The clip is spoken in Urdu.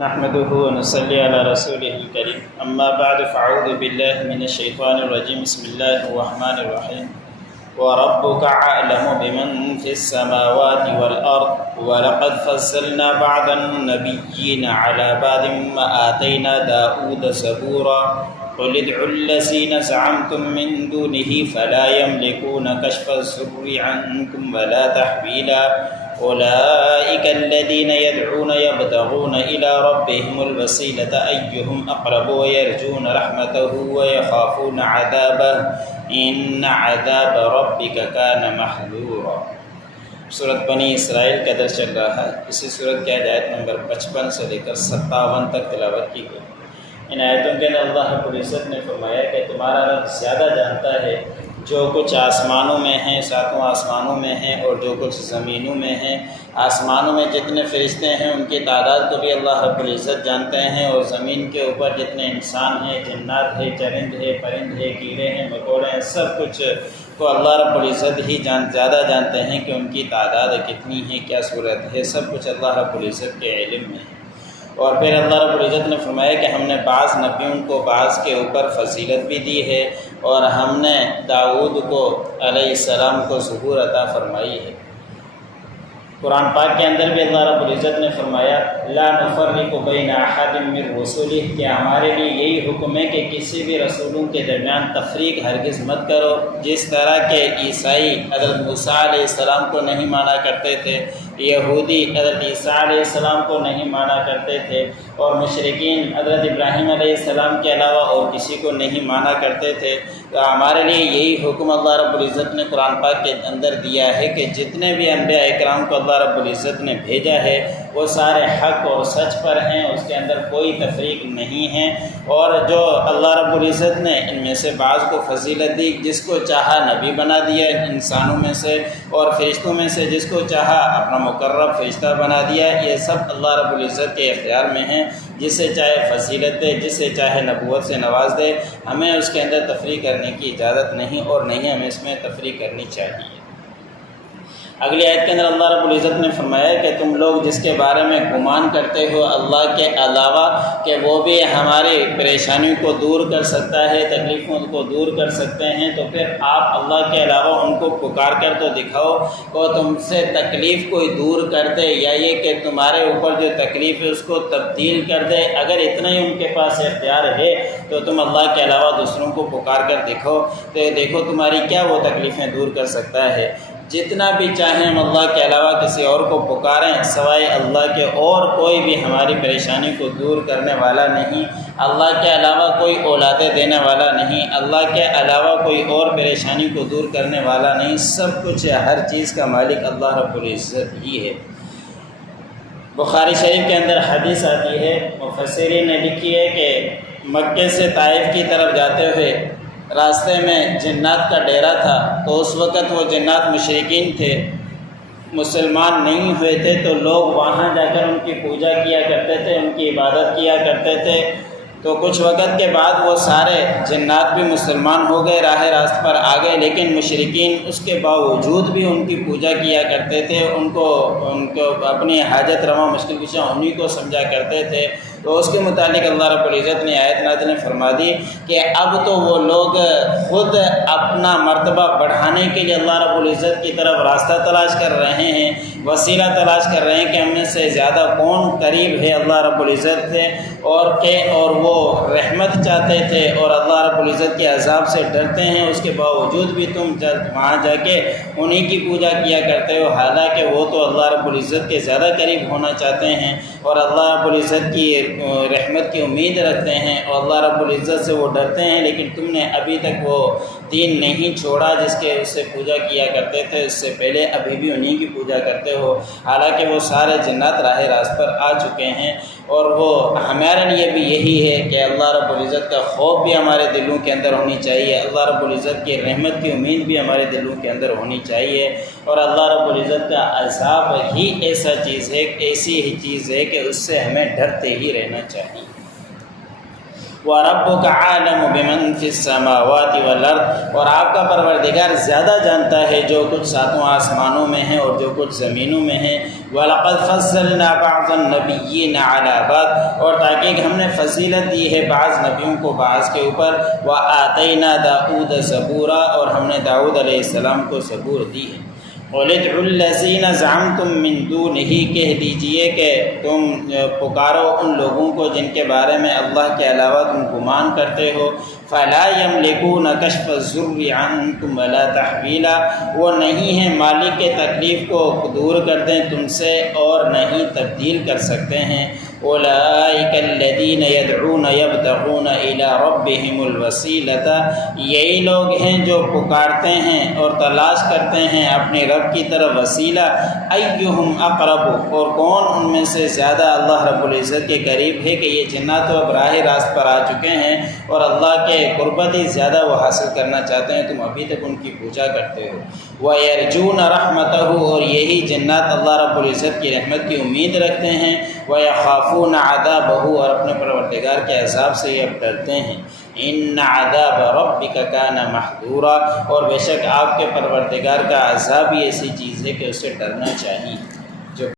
نحمده ونصلي على رسوله الكريم اما بعد فاعوذ بالله من الشيطان الرجيم بسم الله الرحمن الرحيم وربك اعلم بمن في السماوات والارض ولقد فضلنا بعض النبيين على بعض ما آتينا داود زبورا قل ادعوا الذين زعمتم من دونه فلا يملكون كشف الضر عنكم ولا تحويلا أولئك الذين يدعون يبتغون إلى ربهم الوسيلة أيهم أقرب ويرجون رحمته ويخافون عذابه إن عذاب ربك كان محذورا۔ سورۃ بنی اسرائیل کا درس چل رہا ہے۔ اسی سورت کی آیت نمبر 55 سے لے کر 57 تک تلاوت کی گئی۔ ان آیتوں کے اندر اللہ رب العزت نے فرمایا کہ تمہارا رب زیادہ جانتا ہے جو کچھ آسمانوں میں ہیں، ساتوں آسمانوں میں ہیں، اور جو کچھ زمینوں میں ہیں۔ آسمانوں میں جتنے فرشتے ہیں ان کی تعداد کو بھی اللہ رب العزت جانتے ہیں، اور زمین کے اوپر جتنے انسان ہیں، جنات ہیں، چرند ہیں، پرند ہیں، کیڑے ہیں، مکوڑے ہیں، سب کچھ کو اللہ رب العزت ہی زیادہ جانتے ہیں کہ ان کی تعداد کتنی ہے، کیا صورت ہے، سب کچھ اللہ رب العزت کے علم میں ہے۔ اور پھر اللہ رب العزت نے فرمایا کہ ہم نے بعض نبیوں کو بعض کے اوپر فضیلت بھی دی ہے، اور ہم نے داؤد کو علیہ السلام کو ظہور عطا فرمائی ہے۔ قرآن پاک کے اندر بھی اللہ رب العزت نے فرمایا لا نفرق بین احد من رسلہ، کہ ہمارے لیے یہی حکم ہے کہ کسی بھی رسولوں کے درمیان تفریق ہرگز مت کرو۔ جس طرح کہ عیسائی حضرت موسیٰ علیہ السلام کو نہیں مانا کرتے تھے، یہودی حضرت عیسیٰ علیہ السلام کو نہیں مانا کرتے تھے، اور مشرکین حضرت ابراہیم علیہ السلام کے علاوہ اور کسی کو نہیں مانا کرتے تھے، تو ہمارے لیے یہی حکم اللہ رب العزت نے قرآن پاک کے اندر دیا ہے کہ جتنے بھی انبیاء اکرام کو اللہ رب العزت نے بھیجا ہے وہ سارے حق اور سچ پر ہیں، اس کے اندر کوئی تفریق نہیں ہے۔ اور جو اللہ رب العزت نے ان میں سے بعض کو فضیلت دی، جس کو چاہا نبی بنا دیا انسانوں میں سے، اور فرشتوں میں سے جس کو چاہا اپنا مقرب فرشتہ بنا دیا، یہ سب اللہ رب العزت کے اختیار میں ہیں۔ جسے چاہے فضیلت دے، جسے چاہے نبوت سے نواز دے، ہمیں اس کے اندر تفریق کرنے کی اجازت نہیں، اور نہیں ہمیں اس میں تفریق کرنی چاہیے۔ اگلی آیت کے اندر اللہ رب العزت نے فرمایا کہ تم لوگ جس کے بارے میں گمان کرتے ہو اللہ کے علاوہ کہ وہ بھی ہماری پریشانیوں کو دور کر سکتا ہے، تکلیفوں کو دور کر سکتے ہیں، تو پھر آپ اللہ کے علاوہ ان کو پکار کر تو دکھاؤ کہ تم سے تکلیف کوئی دور کر دے، یا یہ کہ تمہارے اوپر جو تکلیف ہے اس کو تبدیل کر دے۔ اگر اتنا ہی ان کے پاس اختیار ہے تو تم اللہ کے علاوہ دوسروں کو پکار کر دکھاؤ، تو دیکھو تمہاری کیا وہ تکلیفیں دور کر سکتا ہے۔ جتنا بھی چاہیں ہم اللہ کے علاوہ کسی اور کو پکاریں سوائے اللہ کے، اور کوئی بھی ہماری پریشانی کو دور کرنے والا نہیں۔ اللہ کے علاوہ کوئی اولادیں دینے والا نہیں، اللہ کے علاوہ کوئی اور پریشانی کو دور کرنے والا نہیں۔ سب کچھ ہر چیز کا مالک اللہ رب العزت ہی ہے۔ بخاری شریف کے اندر حدیث آتی ہے، مفسرین نے لکھی ہے کہ مکے سے طائف کی طرف جاتے ہوئے راستے میں جنات کا ڈیرا تھا، تو اس وقت وہ جنات مشرکین تھے، مسلمان نہیں ہوئے تھے، تو لوگ وہاں جا کر ان کی پوجا کیا کرتے تھے، ان کی عبادت کیا کرتے تھے۔ تو کچھ وقت کے بعد وہ سارے جنات بھی مسلمان ہو گئے، راہ راست پر آ گئے، لیکن مشرکین اس کے باوجود بھی ان کی پوجا کیا کرتے تھے، ان کو اپنی حاجت روا مشکل کشا انہیں کو سمجھا کرتے تھے۔ تو اس کے متعلق اللہ رب العزت نے آیت نازل فرما دی کہ اب تو وہ لوگ خود اپنا مرتبہ بڑھانے کے لیے اللہ رب العزت کی طرف راستہ تلاش کر رہے ہیں، وسیلہ تلاش کر رہے ہیں کہ ہم میں سے زیادہ کون قریب ہے اللہ رب العزت سے، اور وہ رحمت چاہتے تھے اور اللہ رب العزت کے عذاب سے ڈرتے ہیں۔ اس کے باوجود بھی تم وہاں جا کے انہی کی پوجا کیا کرتے ہو، حالانکہ وہ تو اللہ رب العزت کے زیادہ قریب ہونا چاہتے ہیں، اور اللہ رب العزت کی رحمت کی امید رکھتے ہیں، اور اللہ رب العزت سے وہ ڈرتے ہیں، لیکن تم نے ابھی تک وہ دین نہیں چھوڑا جس کے اس سے پوجا کیا کرتے تھے اس سے پہلے، ابھی بھی انہی کی پوجا کرتے ہو، حالانکہ وہ سارے جنات راہ راست پر آ چکے ہیں۔ اور وہ ہمارے لیے بھی یہی ہے کہ اللہ رب العزت کا خوف بھی ہمارے دلوں کے اندر ہونی چاہیے، اللہ رب العزت کی رحمت کی امید بھی ہمارے دلوں کے اندر ہونی چاہیے، اور اللہ رب العزت کا عذاب ہی ایسا چیز ہے، ایسی ہی چیز ہے کہ اس سے ہمیں ڈرتے ہی رہنا چاہیے۔ وَرَبُّكَ أَعْلَمُ بِمَنْ فِي السَّمَاوَاتِ وَالْأَرْضِ، اور آپ کا پروردگار زیادہ جانتا ہے جو کچھ ساتوں آسمانوں میں ہیں اور جو کچھ زمینوں میں ہیں۔ وَلَقَدْ فَضَّلْنَا بَعْضَ النَّبِيِّينَ عَلَىٰ بَعْضٍ، اور تاکہ ہم نے فضیلت دی ہے بعض نبیوں کو بعض کے اوپر۔ وَآتَيْنَا دَاؤُودَ زَبُورًا، اور ہم نے داؤد علیہ السلام کو زبور دی ہے۔ قُلِ ادْعُوا الَّذِينَ زَعَمْتُم مِّن دُونِهِ، کہہ دیجئے کہ تم پکارو ان لوگوں کو جن کے بارے میں اللہ کے علاوہ تم گمان کرتے ہو۔ فَلَا يَمْلِكُونَ كَشْفَ الضُّرِّ عَنكُمْ وَلَا تَحْوِيلًا، وہ نہیں ہیں مالک کے تکلیف کو دور کر دیں تم سے اور نہیں تبدیل کر سکتے ہیں۔ أولئك الذين يدعون يبتغون إلى ربهم الوسيلة، یہی لوگ ہیں جو پکارتے ہیں اور تلاش کرتے ہیں اپنے رب کی طرف وسیلہ۔ أيهم أقرب، اور کون ان میں سے زیادہ اللہ رب العزت کے قریب ہے کہ یہ جنات تو اب راہ راست پر آ چکے ہیں اور اللہ کے قربت ہی زیادہ وہ حاصل کرنا چاہتے ہیں، تم ابھی تک ان کی پوجا کرتے ہو۔ وَيَرْجُونَ رَحْمَتَهُ، اور یہی جنات اللہ رب العزت کی رحمت کی امید رکھتے ہیں۔ وَيَخَافُونَ عَذَابَهُ، اور اپنے پروردگار کے عذاب سے یہ اب ڈرتے ہیں۔ إِنَّ عَذَابَ رَبِّكَ كَانَ مَحْذُورًا، اور بے شک آپ کے پروردگار کا عذاب ہی ایسی چیز ہے کہ اسے ڈرنا چاہیے۔